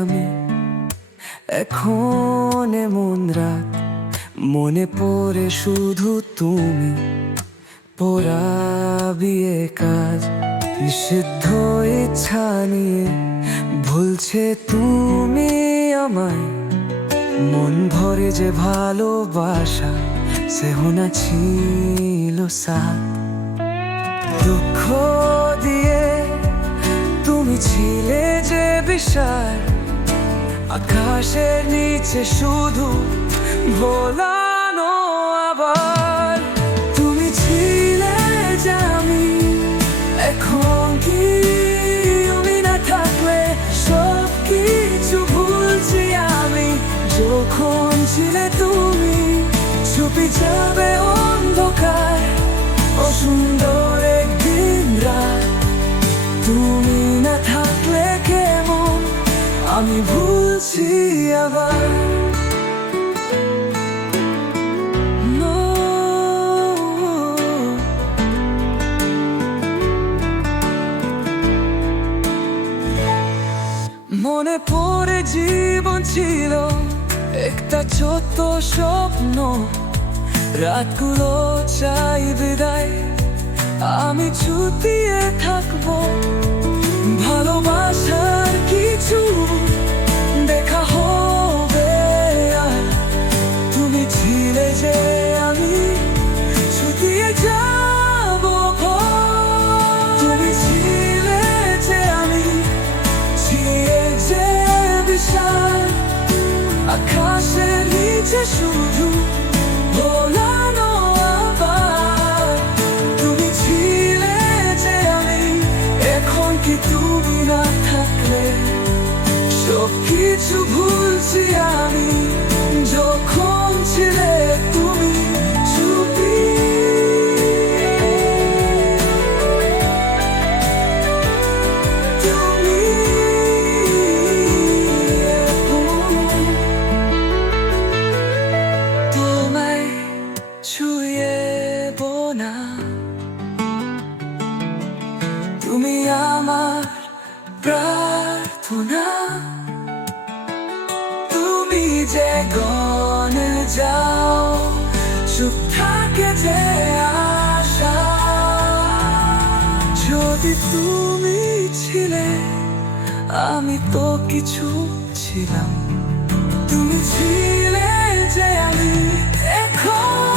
আমি এখন এমন রাত, মনে পড়ে শুধু তুমি। বিয়ে কাজ নিষিদ্ধ ইচ্ছা নিয়ে ভুলছে তুমি আমায়। মন ভরে যে ভালোবাসা সে হোনা ছিল সাথ। দুঃখ দিয়ে তুমি ছিলে যে বিশাল, আকাশের নিচে শুধু ভোলানো আবার। তুমি ছিলে যে আমি, এখন কি তুমি না থাকলে সব কিছু ভুলছি আমি। যখন ছিলে তুমি চুপি যাবে অন্ধকার, অসুন্দর একদিন রাত। তুমি না থাকলে কেমন আমি ভুলছি আবার। মনে পড়ে জীবন ছিল একটা ছোট্ট স্বপ্ন, রাতগুলো চাই বিদায়, আমি ছুটিয়ে থাকবো। ভালোবাসার কিছু দেখা হবে আর, তুমি ছিলে যে আমি ছুটিয়ে যাবো। তুমি ছিলে যে আমি, ছিলে যে বিশাল, আকাশের নিচে শুধু ভোলানো আবার। তুমি ছিলে যে আমি, এখন কি তুমি না থাকলে সব কিছু ভুলছি আমি। যখন ছিলে তুমি চুপি, তুমি তোমায় ছুঁয়েব না। তুমি আমার প্রার্থনা, তুমি যে গনে যাও চুপ থাকে যে আশা। যদি তুমি ছিলে আমি তো কিছু ছিলাম। তুমি ছিলে যে আমি, এখন